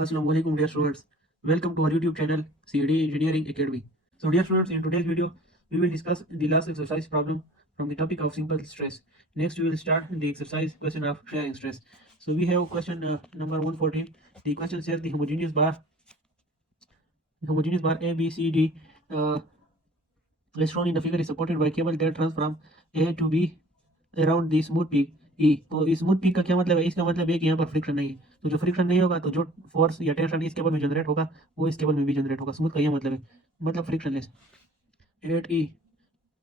Assalamualaikum dear students. Welcome to our YouTube channel CAD Engineering Academy. So dear students, in today's video we will discuss the last exercise problem from the topic of simple stress. Next we will start the exercise question of sharing stress. So we have question number 114. The question says the homogeneous bar A B C D as shown in the figure is supported by cable that runs from A to B around the smooth peak E. तो इस smooth peak का क्या मतलब है? इसका मतलब है कि यहाँ पर फ्रिक्शन नहीं है। तो जो फ्रिक्शन नहीं होगा तो जो फोर्स या टेंशन इस केबल में जनरेट होगा वो इस केबल में भी जनरेट होगा। स्मूथ का यह मतलब है, मतलब फ्रिक्शनलेस। एट ई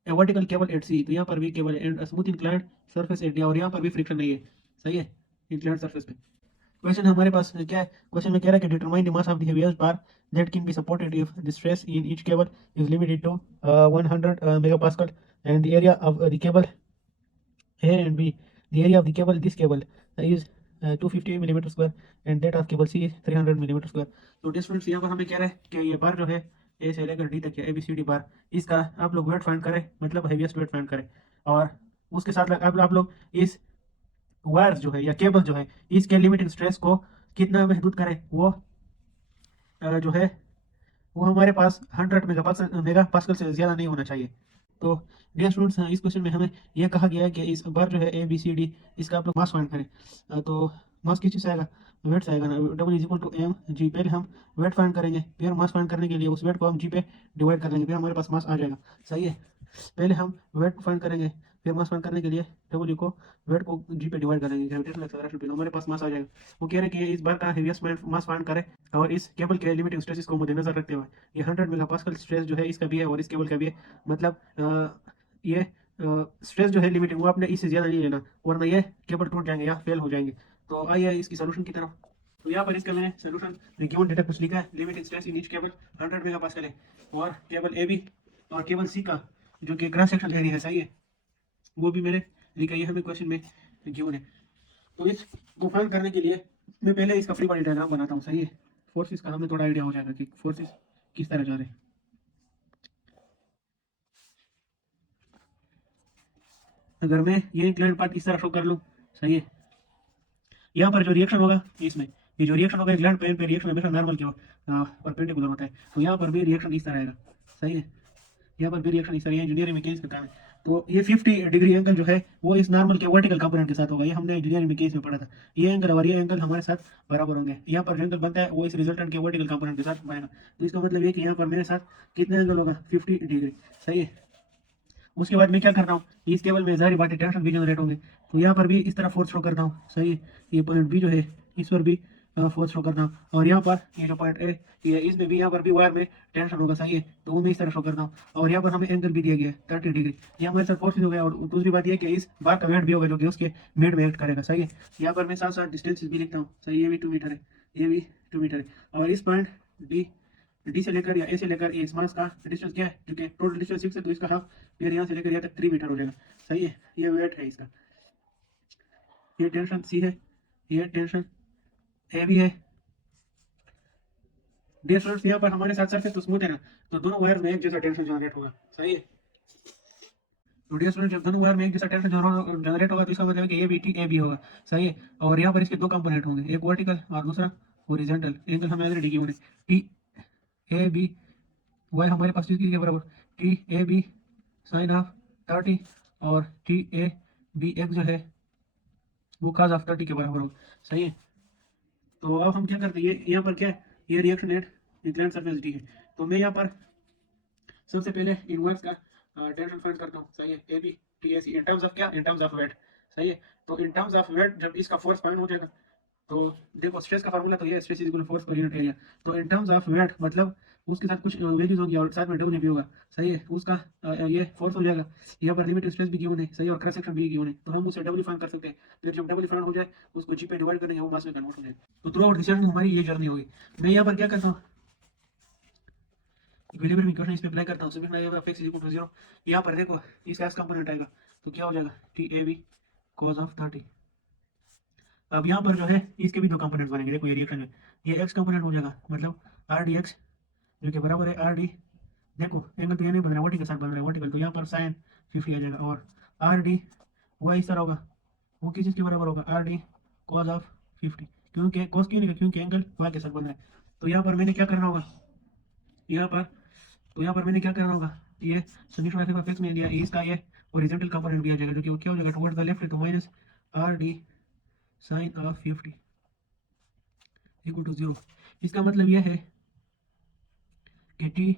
ए वर्टिकल केबल एट सी, तो यहाँ पर भी cable and smooth inclined surface at D, और यहाँ पर भी फ्रिक्शन नहीं है। सही है, इंक्लाइंड सरफेस पे। क्वेश्चन हमारे पास क्या है? क्वेश्चन में कह रहा है कि determine the mass of the heaviest bar that can be supported if the stress in each cable is limited to 100 megapascal and the area of the cable A and B. The area of the cable, this cable is 250 millimeter square and that of cable C is 300 millimeter square. तो distance यहाँ पर हमें कह रहा है कि ये बार जो है ए से लेकर डी तक है, ABCD बार, इसका आप लोग वेट फाइंड करें, मतलब हेवीएस्ट वेट फाइंड करें। और उसके साथ आप लोग इस वायर जो है या केबल जो है इसके लिमिटिंग स्ट्रेस को कितना महदूद करें, वो जो है वो हमारे पास 100 मेगा पास्कल से ज़्यादा नहीं होना चाहिए। तो डियर स्टूडेंट्स, इस क्वेश्चन में हमें यह कहा गया है कि इस बार जो है ए बी सी डी, इसका आप लोग मास फाइंड करें। तो मास किस चीज़ से आएगा? वेट से आएगा ना। W is equal to M G. पहले हम वेट फाइंड करेंगे, फिर मास फाइंड करने के लिए उस वेट को हम जी पे डिवाइड कर लेंगे, फिर हमारे पास मास आ जाएगा। सही है, पहले हम वेट फाइंड करेंगे, फिर मास फाइंड करने के लिए डब्ल्यू को वेट को जी पे डिवाइड करेंगे, ग्रेविटेशनल एक्सेलरेशन पे, हमारे पास मास आ जाएगा। वो कह रहे हैं कि इस बार का हेवीएस्ट मास फाइंड करें और इस केबल के लिमिटिंग स्ट्रेस को मद्देनजर रखते हुए ये 100 मेगापास्कल स्ट्रेस जो है इसका भी है और इस केबल का भी है। मतलब ये स्ट्रेस जो है लिमिटिंग वो आपने इससे ज़्यादा नहीं लेना, वरना ये केबल टूट जाएंगे या फेल हो जाएंगे। तो आइए इसकी सोल्यूशन की तरफ। तो यहाँ पर इसका मैंने सोल्यूशन गिवन डेटा कुछ लिखा है। Limiting stress in each cable 100 megapascal है और केबल ए बी और केबल सी का जो कि क्रॉस सेक्शन एरिया है, सही है, वो भी मैंने लिखा, ये हमें क्वेश्चन में गिवन है। तो इसको फाइंड करने के लिए मैं पहले इसका फ्री बॉडी डायग्राम बनाता हूँ। सही है, फोर्सेस का हमें थोड़ा आइडिया हो जाएगा कि फोर्सेस किस तरह जा रहे हैं। अगर मैं ये इंक्लाइंड पाथ इस तरह शो कर लूँ, सही है, यहाँ पर जो रिएक्शन होगा इसमें, ये जो रिएक्शन होगा इंक्लाइंड प्लेन पे रिएक्शन हमेशा नॉर्मल के परपेंडिकुलर होता है। तो यहाँ पर भी रिएक्शन इस तरह आएगा। सही है, यहाँ पर भी रिएक्शन इस तरह, इंजीनियरिंग मैकेनिक्स का काम है। तो ये 50 डिग्री एंगल जो है वो इस नॉर्मल के वर्टिकल कंपोनेंट के साथ होगा, ये हमने इंजीनियरिंग मैकेनिक्स में पढ़ा था। ये एंगल और ये एंगल हमारे साथ बराबर होंगे। यहाँ पर जो एंगल बनता है वो इस रिजल्टेंट के वर्टिकल कंपोनेंट के साथ बनेगा। तो इसका मतलब ये कि यहाँ पर मेरे साथ कितना एंगल होगा? 50 डिग्री। सही है, उसके बाद मैं क्या कर रहा हूँ, इस केबल में जारी बात है टेंशन भी जनरेट होंगे, तो यहाँ पर भी इस तरह फोर्स शो करता हूँ। सही है, ये पॉइंट बी जो है इस पर भी फोर्स शो करता हूँ, और यहाँ पर ये जो पॉइंट ए ये इसमें भी, यहाँ पर भी वायर में टेंशन होगा। सही है, तो वो मैं इस तरह शो करता हूँ, और यहाँ पर हमें एंगल भी दिया गया है 30 डिग्री। ये हमारे साथ फोर्स हो गया, और दूसरी बात ये कि इस बार का वेट भी होगा जो कि उसके मेड में एक्ट करेगा। सही है, यहाँ पर मैं साथ साथ डिस्टेंस भी लिखता हूँ। सही, ये भी 2 मीटर है, ये भी 2 मीटर है, और इस पॉइंट डी से लेकर या ए से लेकर इस मास का डिस्टेंस क्या है, जो कि टोटल डिस्टेंस 6 है, तो इसका हाफ, फिर यहाँ से लेकर यहाँ तक 3 मीटर हो जाएगा। सही है, ये वेट है इसका। ये टेंशन सी है, ये टेंशन ए भी है। डियर स्टूडेंट्स, यहाँ पर हमारे साथ सरफेस तो स्मूथ है ना, तो दोनों वायर में एक जैसा टेंशन जनरेट होगा। सही है, तो डियर स्टूडेंट, जब दोनों वायर में एक जैसा टेंशन जनरेट होगा तो इसका मतलब है कि ये बी टी ए बी होगा। सही है, और यहाँ पर इसके दो कंपोनेंट होंगे, एक वर्टिकल और दूसरा हॉरिजॉन्टल। एंगल हमें ऑलरेडी गिवन है, टी ए बी वाई हमारे पास किसके बराबर? T A B sine of 30, और टी ए बी एक्स जो है वो काज ऑफ 30 के बराबर होगा। सही है, तो अब हम क्या करते हैं, ये यहाँ पर क्या है, ये reaction at inclined surface D है। तो मैं यहाँ पर सबसे पहले इनवर्स का टेंशन फाइंड करता हूँ। सही है, A B T A C in terms of क्या? In terms of weight. सही है, तो इन टर्म्स ऑफ वेट जब इसका फोर्स फाइंड हो जाएगा, तो देखो स्ट्रेस का फार्मूला तो ये stress is equal to force per unit area. तो इन टर्म्स ऑफ वेट मतलब उसके साथ कुछ वैल्यूज होगी और साथ में डब्ल्यू भी होगा। सही है, उसका ये फोर्स हो जाएगा। यहाँ पर लिमिट स्ट्रेस भी गिवन है। सही, और क्रॉस सेक्शन भी गिवन है, तो हम उसे डब्ल्यू फाइंड कर सकते हैं। फिर जब डब्ल्यू फाइंड हो जाए उसको जी पे डिवाइड करेंगे, वो मास में कन्वर्ट हो जाएगा। तो थ्रू आउट दिस हमारी ये जर्नी होगी। मैं यहाँ पर क्या करता हूँ, इक्विलिब्रियम इक्वेशन इस पे अप्लाई करता हूँ। सभी में F X is equal to 0। यहाँ पर देखो इसका एक्स कंपोनेंट आएगा, तो क्या हो जाएगा? T A B cos of 30। अब यहाँ पर जो है इसके भी दो कंपोनेंट बनेंगे। देखो ये रिएक्शन में ये एक्स कंपोनेंट हो जाएगा, मतलब आर डी एक्स जो कि बराबर है आर डी, देखो एंगल तो ये नहीं बन रहा है, वर्टिकल के साथ बन रहा है वर्टिकल, तो यहाँ पर साइन 50 आ जाएगा, और आर डी वो इस तरह होगा, वो किस चीज़ के बराबर होगा? R D cause of 50। क्योंकि कॉस क्यों नहीं है, क्योंकि एंगल वाई के साथ बन रहा है। तो यहाँ पर मैंने क्या करना होगा, यहाँ पर तो यहाँ पर मैंने क्या करना होगा, ये समीकरण एफ ऑफ एक्स में लिया, इसका ये हॉरिजॉन्टल कंपोनेंट भी आ जाएगा, जो कि वो क्या हो जाएगा टुवर्ड्स द लेफ्ट है, तो minus R D sine of 50 equal to 0। इसका मतलब यह है कि T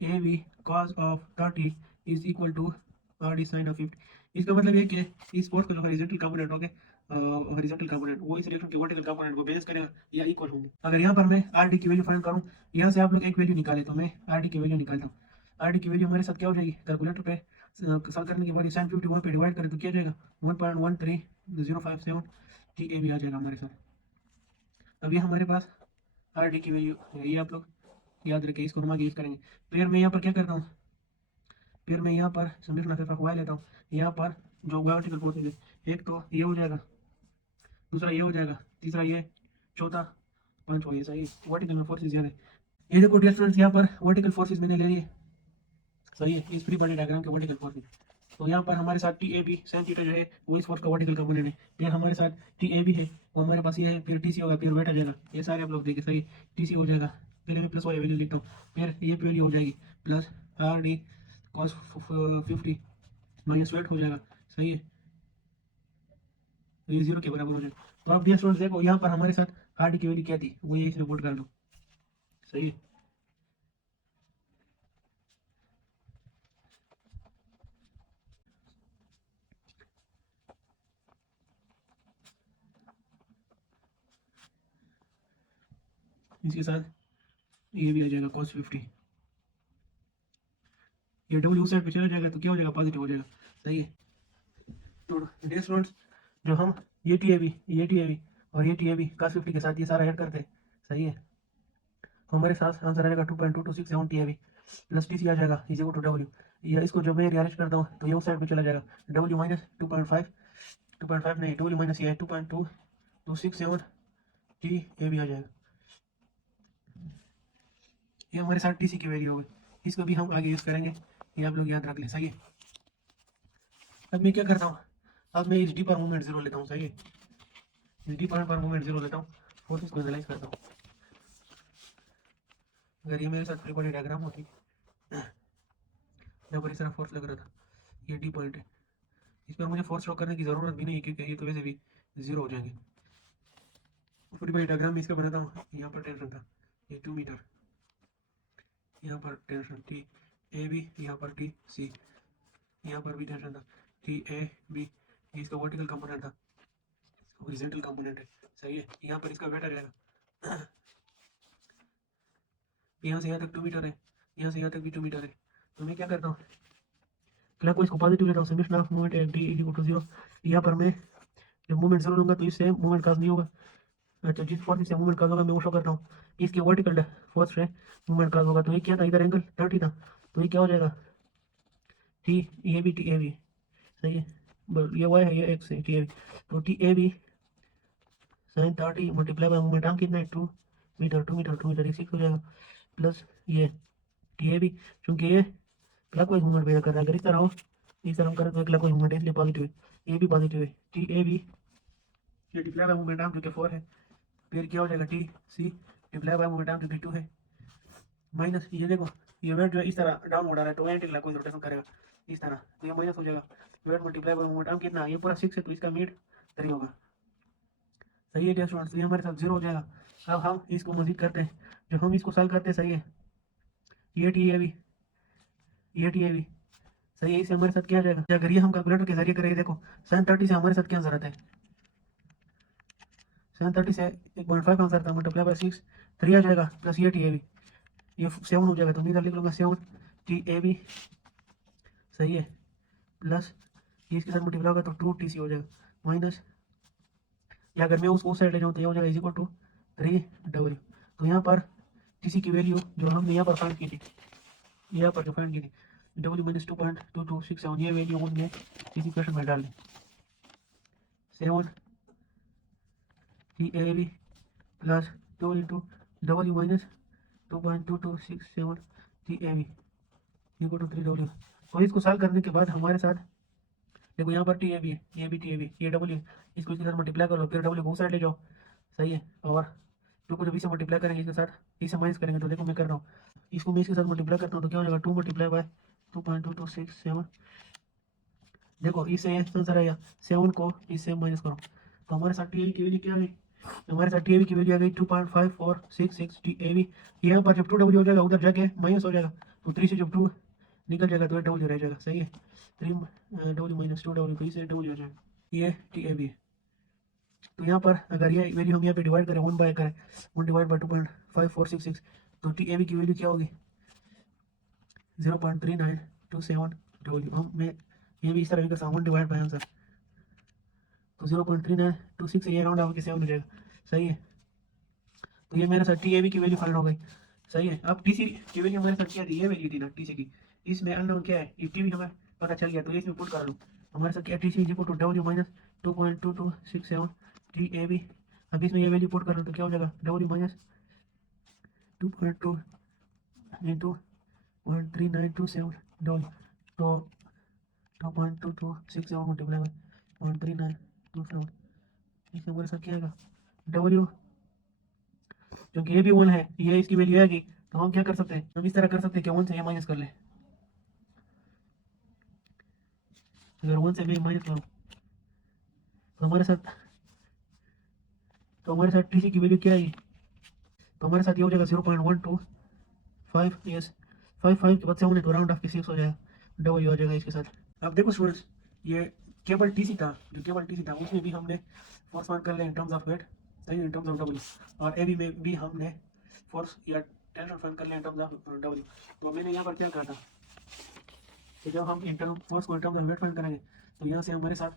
A V cos of 30 is equal to R D sine of 50। इसका मतलब ये कि इस फोर्स का जो हॉरिजॉन्टल कंपोनेंट होगा, हॉरिजॉन्टल कंपोनेंट वो इस रिएक्शन के वर्टिकल कंपोनेंट को बेस करेगा या इक्वल होंगे। अगर यहाँ पर मैं आर डी की वैल्यू फाइंड करूँ, यहाँ से आप लोग एक वैल्यू निकाले, तो मैं आर डी की वैल्यू निकालता हूँ। आर डी की वैल्यू हमारे साथ क्या हो जाएगी, कैलकुलेटर पे सॉल्व करने के बाद साइन 50 वहाँ पे डिवाइड करें तो क्या जाएगा 1.13057 टी ए भी आ जाएगा हमारे साथ। अब ये हमारे पास आर डी की वैल्यू है, ये आप लोग याद रखें, इसको हम आगे यूज करेंगे। फिर मैं यहाँ पर क्या करता हूँ, फिर मैं यहाँ पर समीकरण ऑफ वाई लेता हूँ। यहाँ पर जो वर्टिकल फोर्सेज है, एक तो ये हो जाएगा, दूसरा ये हो जाएगा, तीसरा ये, चौथा, पांचवा ये। सही, वर्टिकल में फोर्सेज याद है। ये देखो डियर स्टूडेंट्स, यहाँ पर वर्टिकल फोर्सेज मैंने ले लिए, सही है, इस फ्री बॉडी डायग्राम के वर्टिकल फोर्सेज। तो यहाँ पर हमारे साथ T A B sine theta जो है वो इस फोर्स का वर्टिकल कंपोनेंट है। फिर हमारे साथ टी ए बी है, वो हमारे पास ये है, फिर टी सी होगा, फिर वेट आ जाएगा, ये सारे आप लोग देखिए, सही, टी सी हो जाएगा, पहले मैं प्लस वाली वैल्यू लिखता हूँ, फिर ये वैल्यू हो जाएगी plus R D cos 50 minus weight हो जाएगा, सही है, तो ये 0 के बराबर हो जाएगा। तो आप डियर स्टूडेंट्स देखो, यहाँ पर हमारे साथ आर डी की वैल्यू क्या थी, वो ये इस रिपोर्ट कर दो, सही है। इसके साथ ये भी आ जाएगा cos 50, ये डब्ल्यू उस साइड पे चला जाएगा तो क्या हो जाएगा, पॉजिटिव हो जाएगा, सही है। तो डियर स्टूडेंट्स, जो हम ये टी ए बी, ये टी ए बी और ये टी ए बी cos 50 के साथ ये सारा ऐड करते हैं, सही है, तो हमारे साथ आंसर आ जाएगा 2.2267 T A B plus T C आ जाएगा इज इक्वल टू डब्ल्यू। या इसको जब मैं रिअरेंज करता हूँ तो ये उस साइड पे चला जाएगा, डब्ल्यू माइनस 2.5 नहीं, डब्ल्यू माइनस ये 2.2267 टी ए बी आ जाएगा। ये हमारे साथ टी सी की वैल्यू होगी, इसको भी हम आगे यूज़ करेंगे, ये आप लोग याद रख लें, सही है। अब मैं क्या करता हूँ, अब मैं एच डी पर मूवमेंट 0 लेता हूँ, सही है, एच डी पर मूवमेंट 0 लेता हूँ, फोर्सेस को एनालाइज करता हूँ। अगर ये मेरे साथ फ्री बॉडी डायग्राम होती, जहाँ पर इस तरह फोर्स लग रहा था, ये डी पॉइंट है, इस पर मुझे फोर्स शो करने की ज़रूरत भी नहीं है, क्योंकि ये तो वैसे भी 0 हो जाएंगे। फ्री बॉडी डायग्राम इसका बनाता हूँ, यहाँ पर टेंशन था, ये 2 मीटर, यहाँ पर टेंशन टी ए बी, यहाँ पर टी सी, यहाँ पर भी टेंशन था टी ए बी, इसका वर्टिकल कंपोनेंट था, हॉरिजॉन्टल कंपोनेंट है, सही है। यहाँ पर इसका वेट आ जाएगा, यहाँ से यहाँ तक 2 मीटर है, यहाँ से यहाँ तक भी 2 मीटर है। तो मैं क्या करता हूँ, क्लॉकवाइज को पॉजिटिव लेता हूँ, summation of movement at D is equal to 0। यहाँ पर मैं जब मूवमेंट 0 लूँगा तो इससे मूवमेंट काज नहीं होगा, अच्छा जिस फोर्स से मूवमेंट काज होगा मैं वो शो करता हूँ, इसके वर्टिकल फोर्स से मूवमेंट काज होगा। तो ये क्या था, इधर एंगल 30 था, तो ये क्या हो जाएगा T A B, T A B, सही है, ये वाई है, ये एक्स है, टी ए बी, तो T A B sine 30 multiply by movement arm कितना है 2 मीटर, 2 मीटर 2 मीटर 6 हो जाएगा, प्लस ये टी ए बी, चूँकि ये क्लॉकवाइज मूवमेंट बिहेव कर रहा है, अगर इस तरह हो, इस तरह हम करें तो क्लॉकवाइज मूवमेंट है, इसलिए पॉजिटिव है, ये भी पॉजिटिव है, टी ए बी ये डिप्लाई बाय मूवमेंट आर्म जो कि 4 है, फिर क्या हो जाएगा टी सी डिप्लाई बाय मूवमेंट आर्म जो कि 2 है, माइनस ये देखो, ये वेट जो है इस तरह डाउन हो रहा है तो एंटी क्लॉकवाइज रोटेशन करेगा इस तरह, तो ये माइनस हो जाएगा, weight multiply by movement arm कितना, ये पूरा 6 है तो इसका मिड 3 होगा, सही है स्टूडेंट्स, ये हमारे साथ 0 हो जाएगा। अब हम इसको मजीद करते हैं, जब हम इसको सॉल्व करते हैं, सही है, ये टी ए बी, ये टी ए बी, सही है, इससे हमारे साथ क्या आ जाएगा, अगर ये हम कैलकुलेटर के जरिए करेंगे, देखो साइन 30 से हमारे साथ क्या जरूरत है, साइन 30 से 1.5 आंसर था, मल्टीप्लाई बाय 6 3 आ जाएगा, प्लस ये टी ए बी, ये 7 हो जाएगा, तो मैं इधर लिख लूँगा 7 टी ए बी, सही है, प्लस ये इसके साथ मल्टीप्लाई होगा तो 2 टी सी हो जाएगा, माइनस या अगर मैं उस साइड ले जाऊँ तो ये हो जाएगा इज इक्वल टू 3 डब्ल्यू। तो यहाँ पर टी सी की वैल्यू जो हमने यहाँ पर फाइंड की थी, यहाँ पर जो फाइंड की थी डब्ल्यू माइनस 2.2267, ये वैल्यू हमने इसी क्वेश्चन में डाल दी, 7 T A B plus 2 into W minus 2.2267 T A B equal to 3 W. और इसको सॉल्व करने के बाद हमारे साथ देखो यहाँ पर टी ए बी है, ये भी टी ए बी, ये डब्ल्यू, इसको इसके साथ मल्टीप्लाई कर लो, फिर डब्ल्यू को साइड ले जाओ, सही है। और टू को जब इसे मल्टीप्लाई करेंगे इसके साथ, इसे माइनस करेंगे, तो देखो मैं कर रहा हूँ, इसको मैं इसके साथ मल्टीप्लाई करता हूँ तो क्या हो जाएगा, 2 मल्टीप्लाई बाय 2.2267। देखो इसे आंसर आया, 7 को इससे माइनस करो तो हमारे साथ टी की वैल्यू क्या आ गई, हमारे साथ टी की वैल्यू आ गई 2.5466 टी। यहाँ पर जब 2 डब्ल्यू हो जाएगा उधर जाके माइनस हो जाएगा, तो 3 से जब 2 निकल जाएगा तो डब्ल्यू रह जाएगा। सही है, 3 डब्ल्यू माइनस 2 डब्ल्यू, तो इसे डब्ल्यू आ जाएगा, ये टी ए बी है। तो यहाँ पर अगर ये वैल्यू हम यहाँ पे डिवाइड करें, 1 बाय करें, 1 डिवाइड बाय 2.5466, तो टी ए बी की वैल्यू क्या होगी, 0.3927 डब्ल्यू। हम मैं ये भी इस तरह का 1 डिवाइड बाय आंसर, तो 0.3926, ये राउंड आगे 7 हो जाएगा। सही है, तो ये मेरे साथ टी ए बी की वैल्यू फाइंड हो गई। सही है, अब टी सी की वैल्यू हमारे साथ क्या थी, ये वैल्यू थी ना टी सी की, इसमें अननोन क्या है, ये टी भी हमें पता चल गया, तो ये इसमें पुट कर लो। हमारे साथ क्या, T C equal to W minus 2.2267 T A B. अब इसमें ये वैल्यू पुट कर लो तो क्या हो जाएगा, डब्ल्यू माइनस 2.2 इंटू 0.3927 डब्ल्यू, तो 2.2267 मल्टीप्लाई बाय 0.3927, इसमें हमारे साथ क्या आएगा, डब्ल्यू, क्योंकि ये भी 1 है, ये इसकी वैल्यू आएगी, तो हम क्या कर सकते हैं, हम इस तरह कर सकते हैं कि 1 से ये माइनस कर ले, अगर 1 से मैं माइनस करूँ तो हमारे साथ टी सी की वैल्यू क्या है, तो हमारे साथ ये हो जाएगा 0.125, यस 55 के बाद 7 है तो राउंड ऑफ के 6 हो जाएगा, डब्ल्यू आ जाएगा इसके साथ। अब देखो स्टूडेंट्स, ये केबल टीसी था, जो केबल टीसी था उसमें भी हमने फोर्स फाइंड कर लिया इन टर्म्स ऑफ वेट, सही इन टर्म्स ऑफ डब्ल्यू, और एबी में भी हमने फोर्स या टेंशन फाइंड कर लिया इन टर्म्स ऑफ डब्ल्यू। तो मैंने यहाँ पर क्या कहा था कि जब हम इंटरनल फोर्स को इन टर्म्स ऑफ वेट फाइंड करेंगे तो यहाँ से हमारे साथ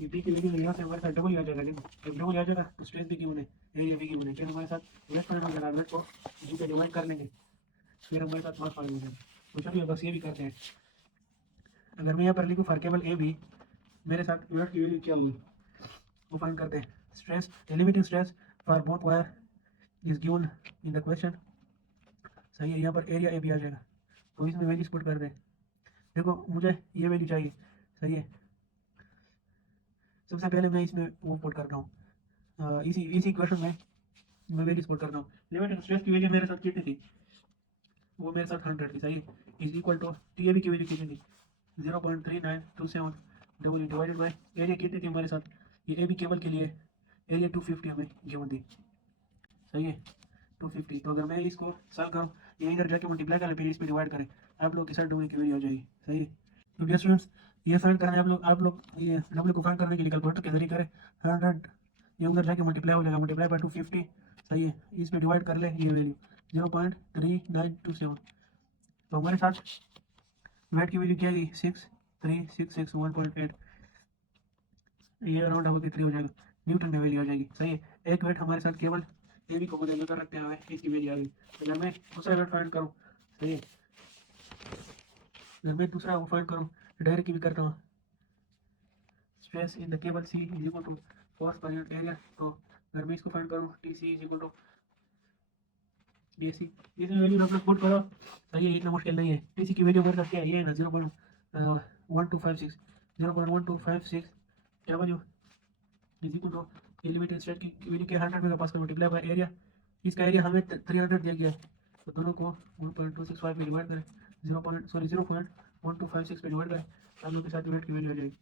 ये टी की वैल्यू, यहाँ से हमारे साथ डबल आ जाएगा, जब डबल आ जाएगा तो स्ट्रेस भी गिवन है, एरिया भी गिवन है, फिर हमारे साथ वेट फाइंड हो जाएगा, वेट को जी पे डिवाइड कर लेंगे, फिर हमारे साथ मास फाइंड हो जाएगा। तो चलिए बस ये भी करते हैं, अगर मैं यहाँ पर लिखूँ फॉर केबल ए बी, मेरे साथ वेट की वैल्यू क्या हुई वो फाइंड करते हैं। Stress, elevating stress for both wire is given in the question. सही है, यहाँ पर एरिया ए बी आ जाएगा, तो इसमें वैल्यूज पुट कर दें। देखो मुझे ये वैल्यू चाहिए, सही है, सबसे पहले मैं इसमें वो पुट करता हूँ, इसी इसी क्वेश्चन में मैं वैल्यूज पुट करता हूँ। एलिवेटिंग स्ट्रेस की वैल्यू मेरे साथ कितनी थी, वो मेरे साथ 100 थी, सही है, is equal to T A B की वैल्यू कितनी थी, 0.3927 डब्ल्यू डिवाइडेड बाय एरिया कितनी थी हमारे साथ, ये ए बी केबल के लिए एरिया 250 हमें गिवन थी, सही है 250। तो अगर मैं इसको सॉल्व करूँ, ये इधर जाके मल्टीप्लाई करें फिर इस पर डिवाइड करें, आप लोग के साथ डब्ल्यू की वैल्यू आ जाएगी। सही है, तो डियर स्टूडेंट्स, ये फाइंड करना है आप लोग ये डब्ल्यू को फाइंड करने के लिए कैलकुलेटर के जरिए करें। 100 ये उधर जाके मल्टीप्लाई हो जाएगा, मल्टीप्लाई बाय 250, सही है, इस पर डिवाइड कर ले ये वैल्यू 0.3927। तो हमारे साथ वेट की वैल्यू क्या है, 63661.8, ये अराउंड होकर 3 हो जाएगा, न्यूटन में वैल्यू आ जाएगी। सही है, एक वेट हमारे साथ केवल ए बी को मध्य नजर रखते हुए इसकी वैल्यू आ गई। अगर मैं दूसरा वेट फाइंड करूँ, सही है, अगर मैं दूसरा वो फाइंड करूँ, डायरेक्ट भी करता हूँ, stress in the cable C is equal to force per unit area, तो अगर मैं इसको फाइंड करूँ, T C is equal to B C, इसमें वैल्यू आप लोग पुट करो, सही है, इतना मुश्किल नहीं है। टी सी की वैल्यू मेरे साथ क्या है, ये है ना 0.1256, 0.1256 W is equal to elevated stress की वैल्यू के 100 मेगापास्कल मल्टीप्लाई बाय एरिया, इसका एरिया हमें 300 दिया गया है, तो दोनों को 1.265 में डिवाइड करें, 0.1256 में डिवाइड करें, हम लोग के साथ यूनिट की वैल्यू आ जाएगी।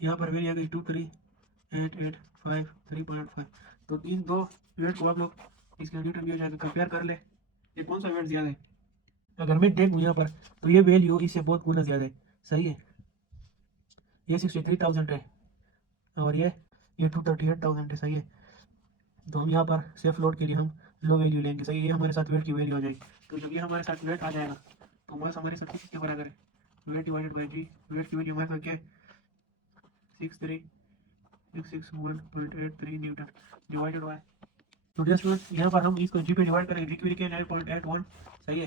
यहाँ पर वैल्यू आ गई 23885 तो इन दो वेट को आप लोग इसके न्यूटन में हो जाएगा, कंपेयर कर ले, ये कौन सा वेट ज़्यादा है। अगर मैं देखूँ यहाँ पर तो ये वैल्यू इससे बहुत गुना ज़्यादा है, सही है, ये 63,000 है और ये 238,000 है, सही है। तो हम यहाँ पर सेफ लोड के लिए हम लो वैल्यू लेंगे, सही है, ये हमारे साथ वेट की वैल्यू आ जाएगी। तो जब ये हमारे साथ वेट आ जाएगा तो मास हमारे साथ किसके बराबर है, weight divided by G, weight की वैल्यू हमारे साथ क्या है 63661.83 न्यूटन डिवाइडेड बाय, तो डियर स्टूडेंट्स यहाँ पर हम इसको जी पे डिवाइड करेंगे, जी की वैल्यू क्या है 9.81, सही है,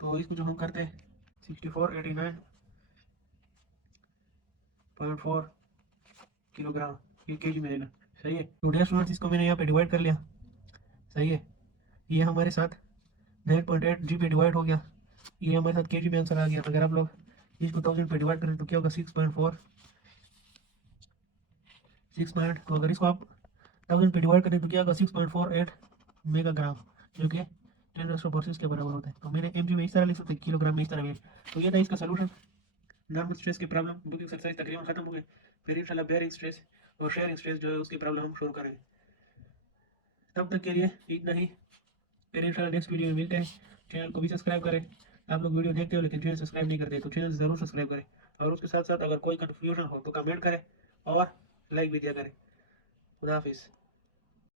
तो इसको जो हम करते हैं 6489.4 किलोग्राम, ये केजी में लेना, सही है। तो डियर स्टूडेंट्स इसको मैंने यहाँ पे डिवाइड कर लिया, सही है, ये हमारे साथ 9.8 जी पे डिवाइड हो गया, ये हमारे साथ के जी में आंसर आ गया। अगर आप लोग इसको 1000 पे डिवाइड करें तो क्या होगा 6.4 तो अगर इसको आप 1000 पे डिवाइड करें तो क्या होगा 6.48 मेगाग्राम, जो कि 10⁻⁴ के बराबर होता है। तो मैंने एम में इस तरह लिख सकते हैं, किलोग्राम में इस तरह वेट। तो ये था इसका सोल्यूशन। नॉर्मल स्ट्रेस की प्रॉब्लम बुकिंग एक्सरसाइज तकरीबन खत्म हो गई। फिर इंशाल्लाह बेयरिंग स्ट्रेस और शेयरिंग स्ट्रेस जो है उसकी प्रॉब्लम हम शुरू करेंगे। तब तक के लिए इतना ही। फिर इंशाल्लाह नेक्स्ट वीडियो में मिलते हैं। चैनल को भी सब्सक्राइब करें। आप लोग वीडियो देखते हो लेकिन चैनल सब्सक्राइब नहीं करते, तो चैनल ज़रूर सब्सक्राइब करें। और उसके साथ साथ अगर कोई कन्फ्यूजन हो तो कमेंट करें और लाइक भी दिया करें। खुदा हाफिज़।